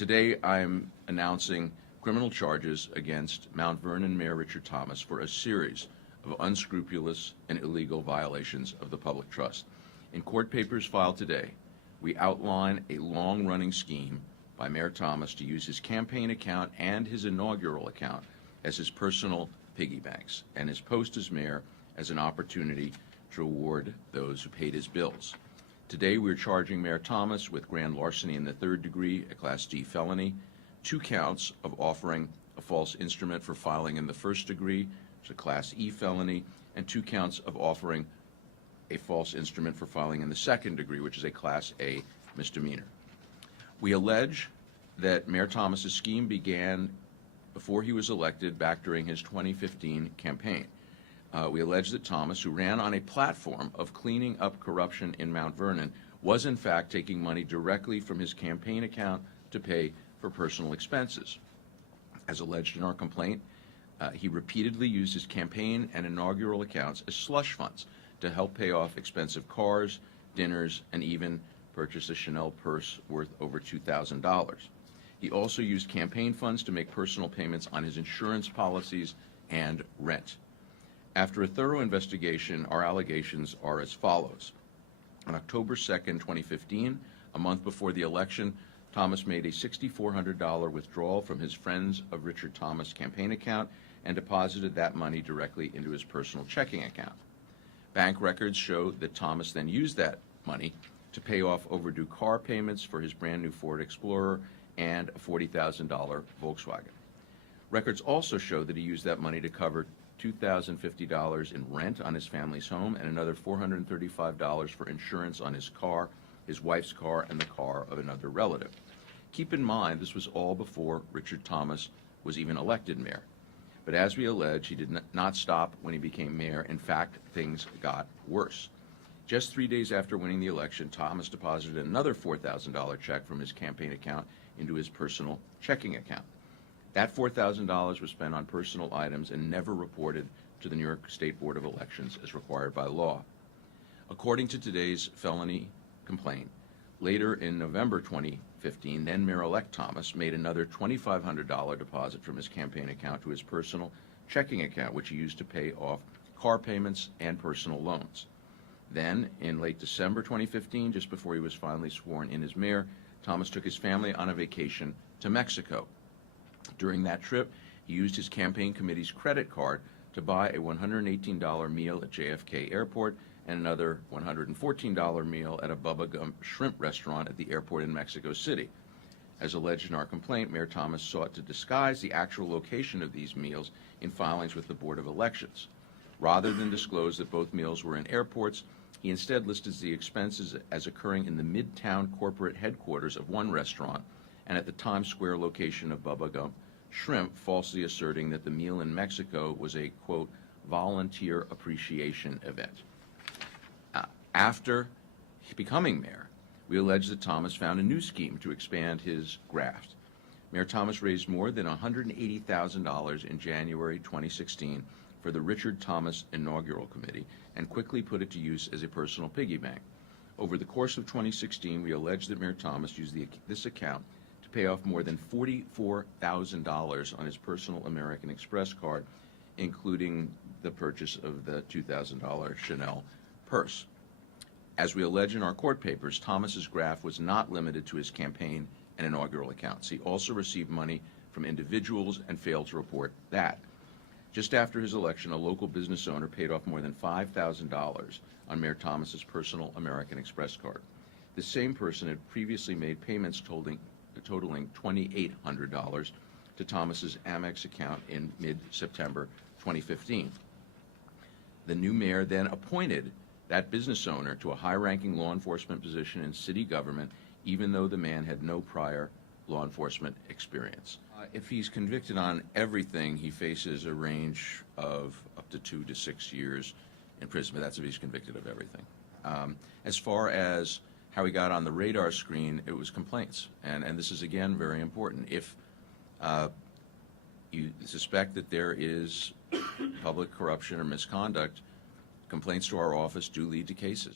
Today, I'm announcing criminal charges against Mount Vernon Mayor Richard Thomas for a series of unscrupulous and illegal violations of the public trust. In court papers filed today, we outline a long-running scheme by Mayor Thomas to use his campaign account and his inaugural account as his personal piggy banks, and his post as mayor as an opportunity to reward those who paid his bills. Today, we're charging Mayor Thomas with grand larceny in the third degree, a Class D felony, 2 counts of offering a false instrument for filing in the first degree, which is a Class E felony, and 2 counts of offering a false instrument for filing in the second degree, which is a Class A misdemeanor. We allege that Mayor Thomas's scheme began before he was elected back during his 2015 campaign. We allege that Thomas, who ran on a platform of cleaning up corruption in Mount Vernon, was in fact taking money directly from his campaign account to pay for personal expenses. As alleged in our complaint, he repeatedly used his campaign and inaugural accounts as slush funds to help pay off expensive cars, dinners, and even purchase a Chanel purse worth over $2,000. He also used campaign funds to make personal payments on his insurance policies and rent. After a thorough investigation, our allegations are as follows. On October 2nd, 2015, a month before the election, Thomas made a $6,400 withdrawal from his Friends of Richard Thomas campaign account and deposited that money directly into his personal checking account. Bank records show that Thomas then used that money to pay off overdue car payments for his brand new Ford Explorer and a $40,000 Volkswagen. Records also show that he used that money to cover $2,050 in rent on his family's home and another $435 for insurance on his car, his wife's car, and the car of another relative. Keep in mind, this was all before Richard Thomas was even elected mayor. But as we allege, he did not stop when he became mayor. In fact, things got worse. Just 3 days after winning the election, Thomas deposited another $4,000 check from his campaign account into his personal checking account. That $4,000 was spent on personal items and never reported to the New York State Board of Elections as required by law. According to today's felony complaint, later in November 2015, then Mayor-elect Thomas made another $2,500 deposit from his campaign account to his personal checking account, which he used to pay off car payments and personal loans. Then, in late December 2015, just before he was finally sworn in as mayor, Thomas took his family on a vacation to Mexico. During that trip, he used his campaign committee's credit card to buy a $118 meal at JFK Airport and another $114 meal at a Bubba Gump shrimp restaurant at the airport in Mexico City. As alleged in our complaint, Mayor Thomas sought to disguise the actual location of these meals in filings with the Board of Elections. Rather than disclose that both meals were in airports, he instead listed the expenses as occurring in the Midtown corporate headquarters of one restaurant and at the Times Square location of Bubba Gump Shrimp, falsely asserting that the meal in Mexico was a, quote, volunteer appreciation event. After becoming mayor, we allege that Thomas found a new scheme to expand his graft. Mayor Thomas raised more than $180,000 in January 2016 for the Richard Thomas Inaugural Committee and quickly put it to use as a personal piggy bank. Over the course of 2016, we allege that Mayor Thomas used this account to pay off more than $44,000 on his personal American Express card, including the purchase of the $2,000 Chanel purse. As we allege in our court papers, Thomas's graft was not limited to his campaign and inaugural accounts. He also received money from individuals and failed to report that. Just after his election, a local business owner paid off more than $5,000 on Mayor Thomas's personal American Express card. The same person had previously made payments totaling $2,800 to Thomas's Amex account in mid-September 2015. The new mayor then appointed that business owner to a high-ranking law enforcement position in city government, even though the man had no prior law enforcement experience. If he's convicted on everything, he faces a range of up to 2 to 6 years imprisonment. That's if he's convicted of everything. As far as how he got on the radar screen, it was complaints. And this is, again, very important. If you suspect that there is public corruption or misconduct, complaints to our office do lead to cases.